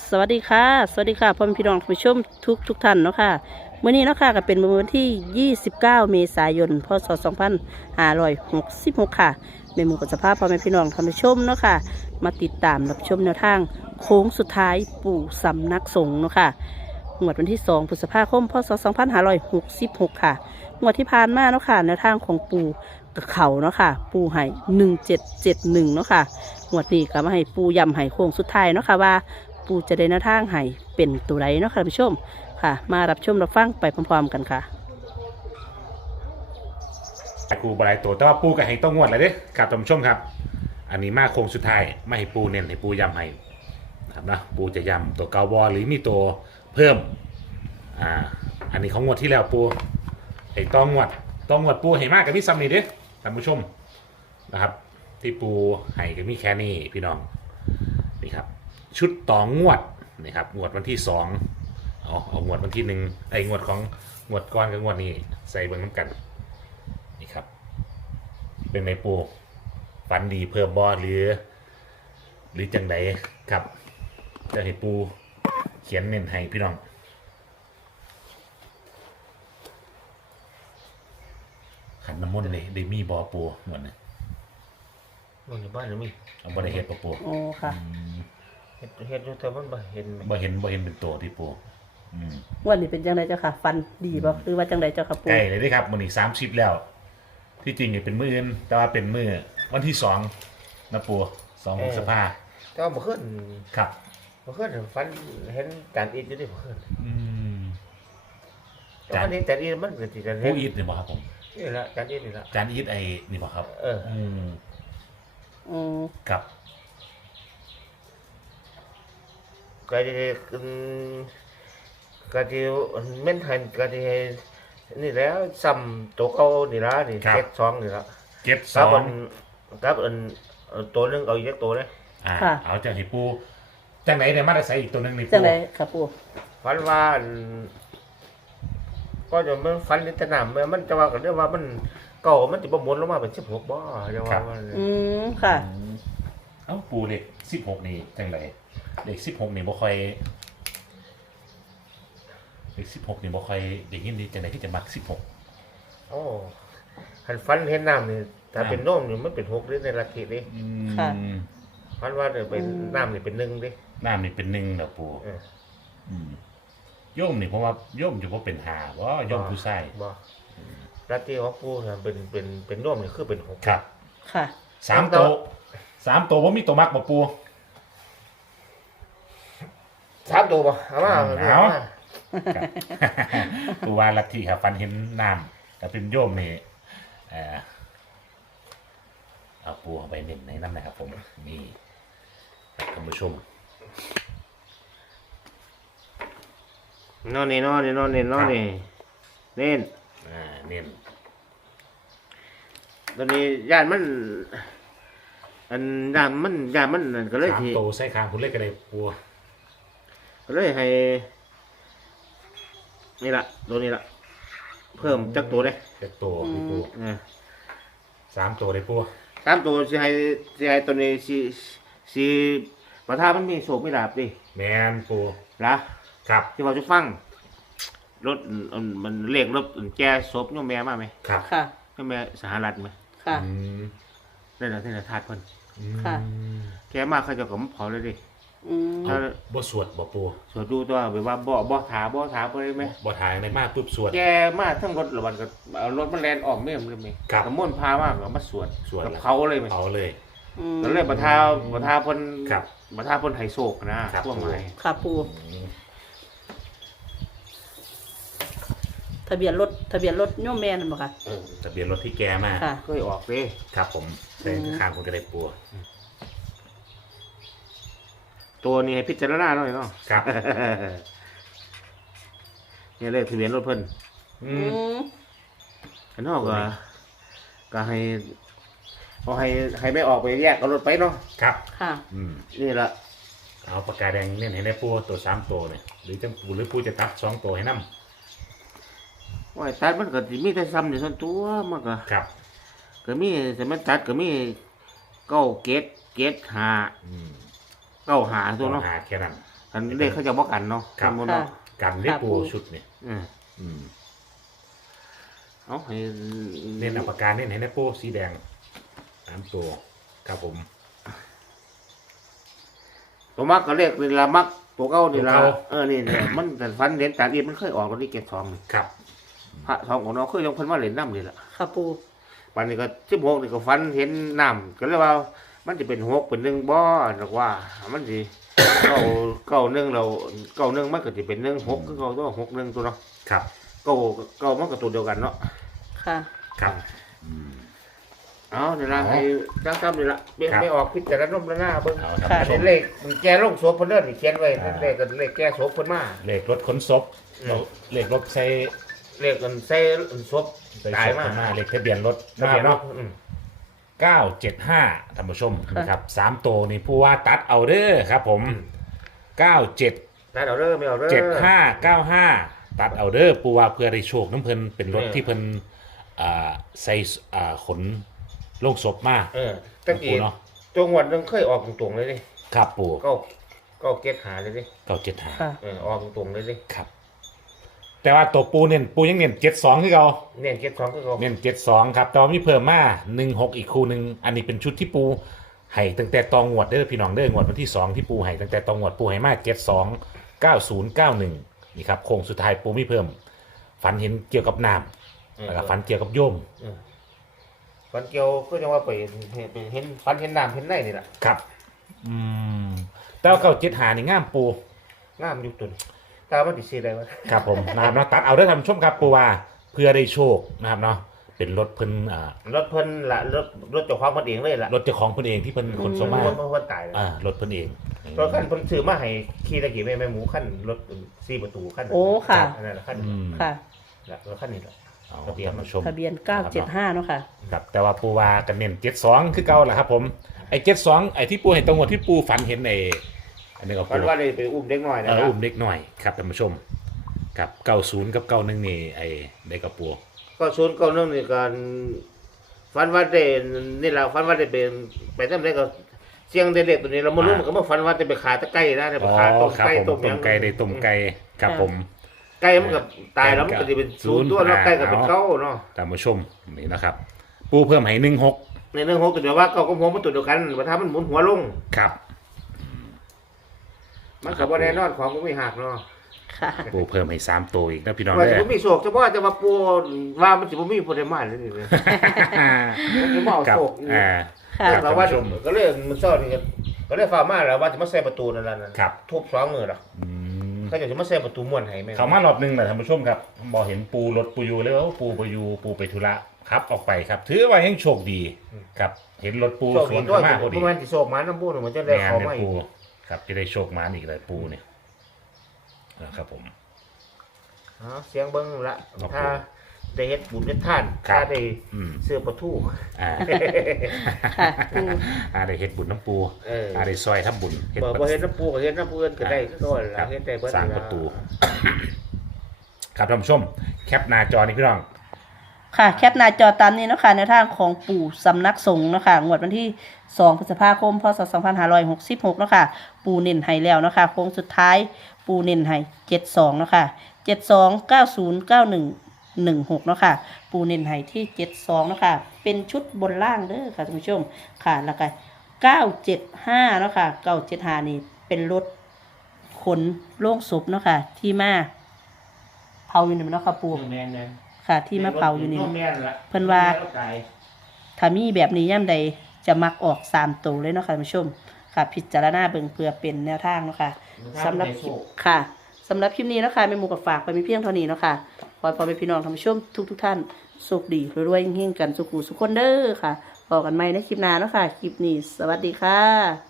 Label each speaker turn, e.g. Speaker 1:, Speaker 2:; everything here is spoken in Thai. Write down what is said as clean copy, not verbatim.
Speaker 1: สวัสดีค่ะสวัสดีค่ะพ่อแม่พี่น้องผู้ชมทุกท่านเนาะค่ะมื้อนี้เนาะค่ะก็เป็นมื้อวันที่29เมษายนพศ2566ค่ะแม่หมู่กับสภาพพ่อแม่พี่น้องท่านผู้ชมเนาะค่ะมาติดตามรับชมแนวทางโค้งสุดท้ายปู่สำนักสงฆ์เนาะค่ะงวดวันที่2พฤษภาคมพศ2566ค่ะงวดที่ผ่านมาเนาะค่ะแนวทางของปู่กับเขาเนาะค่ะปู่ให้1771เนาะค่ะงวดนี้ก็มาให้ปู่ย้ำให้โค้งสุดท้ายเนาะค่ะว่า ปูจะได้หน้าทางให้เป็นตัวไรเนาะค่ะท่านผู้ชมค่ะ มารับชมรับฟังไปพร้อมๆกันค่ะ
Speaker 2: ปูบรายตัวแต่ว่าปูกับให้ต้องงวดเลยเด้ครับท่านผู้ชมครับอันนี้มาโค้งสุดท้ายไม่ให้ปูเน้นให้ปูย้ำให้นะครับนะปูจะย้ำตัวเกาบอหรือมีตัวเพิ่มอันนี้ของงวดที่แล้วปูให้ต้องงวดปูให้มากกับพี่ซัมนี่เด้ท่านผู้ชมนะครับที่ปูให้กับมีแค่นี้พี่น้องนี่ครับชุดต่องวดนี่ครับงวดวันที่2เอางวดวันที่1งวดของงวดก้อนกับงวดนี้ใส่เบิ้งน้ำกันนี่ครับเป็นในปูฟันดีเพิ่มบอหรือจังไดครับจะให้ปูเขียนเน้นให้พี่น้องขันน้ำมนต์เลยได้มีบอปูเหมือน
Speaker 3: มันอยู่บ้านหรือมี
Speaker 2: เอาบ่ได้เฮ็ดปู
Speaker 1: โอ้ค่ะ
Speaker 3: เฮ็ดอยู่แต่มันบ่เห็น
Speaker 2: บ่เห็นเป็นตัวที่ปู
Speaker 1: วันนี้เป็นจังไดเจ้าค่ะฟันดีบ่หรือว่าจังไดเจ้าค่ะปู
Speaker 2: ใกล้เลยครับมื้อนี้30แล้วที่จริงเนี่ยเป็นมื้ออื่นแต่ว่าเป็นมื้อวันที่2นะปู2พฤษภาคม
Speaker 3: แต่ว่าบ่ขึ้น
Speaker 2: ครับ
Speaker 3: บ่ขึ้นฝันเห็นจานอีทอยู่ดิบ่ขึ้นแต่วันนี้จานอีทมันก็สิกัน
Speaker 2: ผู้อีทนี่บ่ครับผม
Speaker 3: นี่ล่ะจานอีทนี่ล่ะ
Speaker 2: จานอีทไอ้นี่บ่ครับครับ
Speaker 3: ก็สิแม่นทันก็สินี่แล้วซ้ำตัวเก่านี่ล่ะนี่72นี่ล่ะ
Speaker 2: 72
Speaker 3: กับตัวนึงเอาอีกตัวเลย
Speaker 2: เอาจังให้ปูจังไหนได้มาได้ใส่อีกตัวนึงนี่ปู
Speaker 1: จังไดค่ะปู
Speaker 3: ฝันว่าก็จะมันฝันในสนามมันจะว่ากันเรื่องว่ามันเก่ามันจะบ่หมุนลงมาเป็น16บ่จะว่า
Speaker 1: ค่ะ
Speaker 2: ปูเลข16นี่จังไดเลข16นี่บ่ค่อยเลข16นี่บ่ค่อยได้ยินดีจังได๋ที่จะมัก16
Speaker 3: โอ้คันฝันเห็นน้ำนี่ถ้าเป็นโน้มนี่มันเป็น6หรือในลัทธินี่
Speaker 1: ค่ะ
Speaker 3: ฝันว่าเป็นน้ำนี่เป็น1ดิ
Speaker 2: น้ำนี่เป็น1เด้อปูโยมนี่เพราะว่าโยมอยู่บ่เป็น5บ่โยมผู้ชาย
Speaker 3: บ่ลัทธิของปู่เป็นโน้มนี่คือเป็น6
Speaker 2: ครับ
Speaker 1: ค่ะ
Speaker 2: 3ตัวบ่มีตัวมักบ่ปู
Speaker 3: 3ตัวบ่เอามา
Speaker 2: ปูว่าลัทธิครับฟันเห็นน้ำแต่เป็นโยมนี่เอาปูเอาไปเน้นในน้ำนะครับผมนี่ท่านผู้ชม
Speaker 3: นอนนี่เน้นเน้นตอนนี้ญาติมันญาติมันก็เลย
Speaker 2: ที่โตใส่คางคุณเล็กก็ได้ปู
Speaker 3: ก็เลยให้นี่ล่ะตัวนี้ล่ะเพิ่มจักตัวเลย
Speaker 2: จักตัวพี่ปู3ตัวเลยปู
Speaker 3: 3ตัวสิให้ตัวนี้สิประธานมันมีโศกมีลาบดิ
Speaker 2: แม่นปู
Speaker 3: ล่ะครับที่ว่าจะฟังรถมันเลขรถแก่ศพโยมแม่มาไหม
Speaker 2: ครับ
Speaker 1: ค่ะ
Speaker 3: โยมแม่สหรัฐไหม
Speaker 1: ค่ะ
Speaker 3: นั่นแหละที่ธาตุเพิ่น
Speaker 1: ค่ะ
Speaker 3: แก่มากเขาจะก็มาเผาเลยดิ
Speaker 2: ถ้าบ่สวดบ่ปู
Speaker 3: สวดดูตัวแบบว่าบ่ถาบ่ได้ไหม
Speaker 2: บ่ถาในมากปุ๊บสวด
Speaker 3: แก่มากทั้งรถละวันก็เอารถมันแล่นออกเมี่ยมเลยไหมกระม่วนพามากก็มาสวดกับเขาเลยไหม
Speaker 2: เอาเลย
Speaker 3: แล้วเลยประทาเพิ่นประทาเพิ่นไห้โศกนะพวกไม้
Speaker 1: ค่ะปูทะเบียนรถโยมแม่นบ่ค่ะ
Speaker 2: ทะเบียนรถที่แกมา
Speaker 3: เคยออกเด้
Speaker 2: ครับผมแต่ข้างคนก็ได้ปัว
Speaker 3: ตัวนี้ให้พิจารณาหน่อยเนาะ
Speaker 2: ครับ
Speaker 3: นี่เลขทะเบียนรถเพิ่นอันนอกก็ให้ไม่ออกไปแยกเอารถไปเนาะ
Speaker 2: ครับ
Speaker 1: ค่ะ
Speaker 3: นี่ละ
Speaker 2: เอาปากกาแดงเนี่ยให้ได้ปูตัว3ตัวเนี่ยหรือปูจะตัด2ตัวให้นำ
Speaker 3: ว่าตัดมันก็สิมีแต่ซ้ำอยู่ส่วนตัวมันก็
Speaker 2: ครับ
Speaker 3: ก็มีแต่มันตัดก็มี9 เกต5 9 หาตัวเนาะ
Speaker 2: แค่นั้น
Speaker 3: อันเลขเขาจะบอกกันเนาะ
Speaker 2: ครับ
Speaker 3: สมมุติเนาะ
Speaker 2: กันได้ปูชุดนี่
Speaker 3: อืม
Speaker 2: อืม
Speaker 3: เอาให้
Speaker 2: เน้นเอาปากกาเน้นให้นะปูสีแดง3ตัวครับผม
Speaker 3: ตัวมักก็เลขนี่ละมักตัวเก่านี่ละ
Speaker 2: ตัวเก่า
Speaker 3: นี่เนี่ยมันแต่ฟันเห็นจากอีมันเคยออกตอนนี้เก็บทองนี่
Speaker 2: ครับ
Speaker 3: พระทองของน้องเคยลงเพันมาเล่นน้ำนี่แหละ
Speaker 1: ค่ะปู
Speaker 3: วันนี้ก็16นี่ก็ฟันเห็นน้ำก็เลยว่า มันจะเป็น6เป็น1บ่หรอกว่า มันสิเก้า1เราเก้า1มันก็จะเป็น1 6คือเก่าตัว6 1ตัวเนาะ
Speaker 2: ครับ
Speaker 3: เก้ามันก็ตัวเดียวกันเนาะ
Speaker 1: ค่ะ
Speaker 2: ครับ
Speaker 3: เอานี่ละ
Speaker 2: เอา
Speaker 3: ให้จังซ้ำนี่ละเบี้ย
Speaker 2: ครับ
Speaker 3: ไม่ออกพิจารณาหน้าเบิ่ง
Speaker 2: เอาครับ
Speaker 1: ค่ะ
Speaker 2: ท่านผู้ชม
Speaker 3: เลขมันแกลงศพเพิ่นเด้อนี่เขียนไว้เลขแกศพเพิ่นมา
Speaker 2: เลขรถขนศพ
Speaker 3: อืม
Speaker 2: เลขรถใส่
Speaker 3: เลขมันใส่ศพ
Speaker 2: ใส่
Speaker 3: ตาย
Speaker 2: ศพ
Speaker 3: มา
Speaker 2: ขึ้นมาเลขทะเบียนรถ
Speaker 3: ทะเบียน
Speaker 2: เนาะ
Speaker 3: อืม
Speaker 2: 975ท่านผู้ชมนะครับ3ตัวนี่ผู้ว่าตัดเอาเด้อครับผม 97
Speaker 3: ได้เอาเด้อไม่เอาเด้อ
Speaker 2: 7595ตัดเอาเด้อปูว่าเพื่อได้โชคน้ำเพิ่นเป็นรถ
Speaker 3: เออ
Speaker 2: ที่เพิ่นใส่ขนโลงศพมา
Speaker 3: ตะกี้
Speaker 2: เนาะ
Speaker 3: ตัวงวดนึงเคยออกตรงๆเลยดิ
Speaker 2: ครับปู
Speaker 3: ก็เก็ตหาเลยดิ
Speaker 1: ค่ะ
Speaker 2: 975
Speaker 3: ออกตรงๆเลยดิ
Speaker 2: ครับ แต่ว่าตัวปูเนี่ยปูยังเน้น72คือเก่า
Speaker 3: เน้นเก็ต2คือเขา
Speaker 2: เน้น72ครับแต่ว่ามีเพิ่มมา16อีกคู่หนึงอันนี้เป็นชุดที่ปูให้ตั้งแต่ตองงวดเด้อพี่น้องเด้องวดวันที่2ที่ปูให้ตั้งแต่ตองงวดปูให้มา72 9091นี่ครับโค้งสุดท้ายปูมีเพิ่มฝันเห็นเกี่ยวกับน้ำแล้วก็ฝันเกี่ยวกับโยม
Speaker 3: ฟันเกี่ยวก็จะว่าไปเห็นฟันเห็นน้ำเห็นไหนนี่แหละ
Speaker 2: ครับอืมแต่ว่า975นี่งามปู
Speaker 3: งามอยู่ตุนตามันติดสีอะไรวะ
Speaker 2: ครับผม นะครับเนาะตัดเอาได้อท่านผู้ชมครับปูว่าเพื่อได้โชคนะครับเนาะเป็นรถเพิ่น
Speaker 3: รถเพิ่นละรถเจ้าของเพิ่นเองเลยล่ะ
Speaker 2: รถเจ้าของเพิ่นเองที่เพิ่นขนส่งมา
Speaker 3: เพิ่นตายเลย
Speaker 2: รถเพิ่นเอง
Speaker 3: รถคันเพิ่นซื้อมาให้ขี่ตะกี้แม่หมูคันรถ4ประตูคัน
Speaker 1: โอ้ค่ะ
Speaker 3: อันนั้นละคัน
Speaker 2: อืม
Speaker 1: ค่ะ
Speaker 3: ละรถคันนี้ละ
Speaker 2: เอา
Speaker 3: ทะเบียน
Speaker 2: ท่านผู้ชม
Speaker 1: ทะเบียน 975 เนาะค่ะ
Speaker 2: ครับแต่ว่าปูว่ากันเน้น72คือเก่าแหละครับผมไอ้72ไอ้ที่ปูเห็นตรงกับที่ปูฝันเห็นในอันนี้ก็
Speaker 3: ฟั
Speaker 2: ปู
Speaker 3: นว่าได้ไปอุ้มเด็กน้อยนะ
Speaker 2: อุ้มเด็กหน่อยครับท่านผู้ชมกับ90กับ91นี่ไอ้ได้กับปู
Speaker 3: ก็091นี่กันฟันว่าได้นี่ล่ะฟันว่าได้เป็นไปทำได้ก็เสียงเด็กตัวนี้เราบ่รู้มันก็มาฟันว่าได้ไปขาตะไก่นะได้ไป
Speaker 2: อ๋อ
Speaker 3: ขาต้ม
Speaker 2: ครับ
Speaker 3: ไก่
Speaker 2: ผม
Speaker 3: ต้มห
Speaker 2: ต้
Speaker 3: ยั
Speaker 2: ม
Speaker 3: ง
Speaker 2: ไก่ได้ต้มไก่ครับผม
Speaker 3: ไก่มันก็ตายแล้วมันก็สิเป็น0ตัวแล้วไก่ก็เป็นเก้าเนาะ
Speaker 2: ท่านผู้ชมนี่นะครับ ปูเพิ่มให้16
Speaker 3: ในเรื่อง6ตัวเดียวว่าเก้ากับหัวมันตัวเดียวกันว่าถ้ามันหมุนหัวลง
Speaker 2: ครับ
Speaker 3: มันก็บ่แน่นอนของบ่มีหักเนาะ
Speaker 1: ค่ะ
Speaker 2: ปูเพิ่มให้3ตัวอีกนะพี่น้อง
Speaker 3: ว่า
Speaker 2: เด้
Speaker 3: สิ
Speaker 2: อ
Speaker 3: บ่มีโศกเฉพาะจะมาปูว่ามันสิบ่มีผู้ใดมาเลยนี่เลยมันสิมาเอา
Speaker 2: ครับ
Speaker 3: โศก
Speaker 1: ค่ะ
Speaker 2: ครับ
Speaker 3: เรา
Speaker 2: ท่าน
Speaker 3: ว่า
Speaker 2: ผู้ชม
Speaker 3: ก็เลยมันซ่อนนี่ก็เลยฝ่ามาแล้วว่าสิมาใส่ประตูนั่นน่ะ
Speaker 2: ครับ
Speaker 3: ทุบ2มื้อดอก
Speaker 2: อืม
Speaker 3: ก็จะสิมาใส่ประตูม่วนให้แม่
Speaker 2: เขามารอบหนึงแหละท่านผู้ชมครับบอกเห็นปูรถปูอยู่เลยว่าปูไปอยู่ปูไปธุระครับออกไปครับ ถือว่ายังโชคดีครับเห็นรถปู
Speaker 3: โชค
Speaker 2: ส
Speaker 3: ดี
Speaker 2: วน
Speaker 3: ด้วย
Speaker 2: เข้ามาพอดี
Speaker 3: ประมาณสิโศกมาน้ำบูนมันจะได้
Speaker 2: งาน
Speaker 3: เข้า
Speaker 2: เนี่ย
Speaker 3: มาอี
Speaker 2: ปู
Speaker 3: ก
Speaker 2: ครับจะได้โชคมาอีกเลยปูเนี่ยนะครับผม
Speaker 3: เสียงเบิ่งละ
Speaker 2: ครับ
Speaker 3: ถ้าได้เฮ็ดบุญเฮ็ดทาน
Speaker 2: ครับ
Speaker 3: ถ้าได้
Speaker 2: อืม
Speaker 3: เสื้อประตู
Speaker 2: อ่า
Speaker 1: ค่ะปู
Speaker 2: ได้เฮ็ดบุญน้ำปู
Speaker 3: เออ
Speaker 2: ได้ซอยทับบุญ
Speaker 3: บ่เฮ็ดน้ำปูก็เฮ็ดน้ำปูอื่นก็ได้คือก่อน
Speaker 2: ครั
Speaker 3: ล่ะ
Speaker 2: บ
Speaker 3: เฮ็ดได้เบิด
Speaker 2: สร้าง
Speaker 3: นี่
Speaker 2: ป
Speaker 3: ล่
Speaker 2: ระตู ครับท่านผู้ชม แคปหน้าจอนี่พี่น้อง
Speaker 1: ค่ะ แคปหน้าจอตามนี้เนาะค่ะในทางของปู่สำนักสงฆ์เนาะค่ะงวดวันที่ 2 พฤษภาคม พศ 2566 เนาะค่ะ ปู่เน้นให้แล้วเนาะค่ะโค้งสุดท้าย ปู่เน้นให้ 72 เนาะค่ะ 72 90 91 16 เนาะค่ะ ปู่เน้นให้ที่ 72 เนาะค่ะ เป็นชุดบนล่างเด้อค่ะท่านผู้ชม ค่ะ แล้วก็ 975 เนาะค่ะ 975 นี่เป็นรถขนโล่งศพเนาะค่ะ ที่มาเผาอยู่นี่เนาะค่ะปู่
Speaker 3: แม่น
Speaker 1: ค่ะ ที่มาเผาอยู่นี่
Speaker 3: แม่นละ
Speaker 1: เพิ่นว่า
Speaker 3: แล้วตาย
Speaker 1: ถ้ามีแบบนี้ย่ำใดจะมักออก3ตัวเลยเนาะค่ะท่านผู้ชม ค่ะ พิจารณาเบิ่งเพื่อเป็นแนวทางเนาะค่ะสำหรับคลิปค่ะสำหรับคลิปนี้เนาะค่ะแม่หมูกับฝากไปมีเพียงเท่านี้เนาะค่ะขอให้พ่อแม่พี่น้องท่านผู้ชมทุกท่านสุขดีรวยๆเฮงๆกันสุขุสุขคนเด้อค่ะพบกันใหม่ในคลิปหน้าเนาะค่ะคลิปนี้สวัสดีค่ะ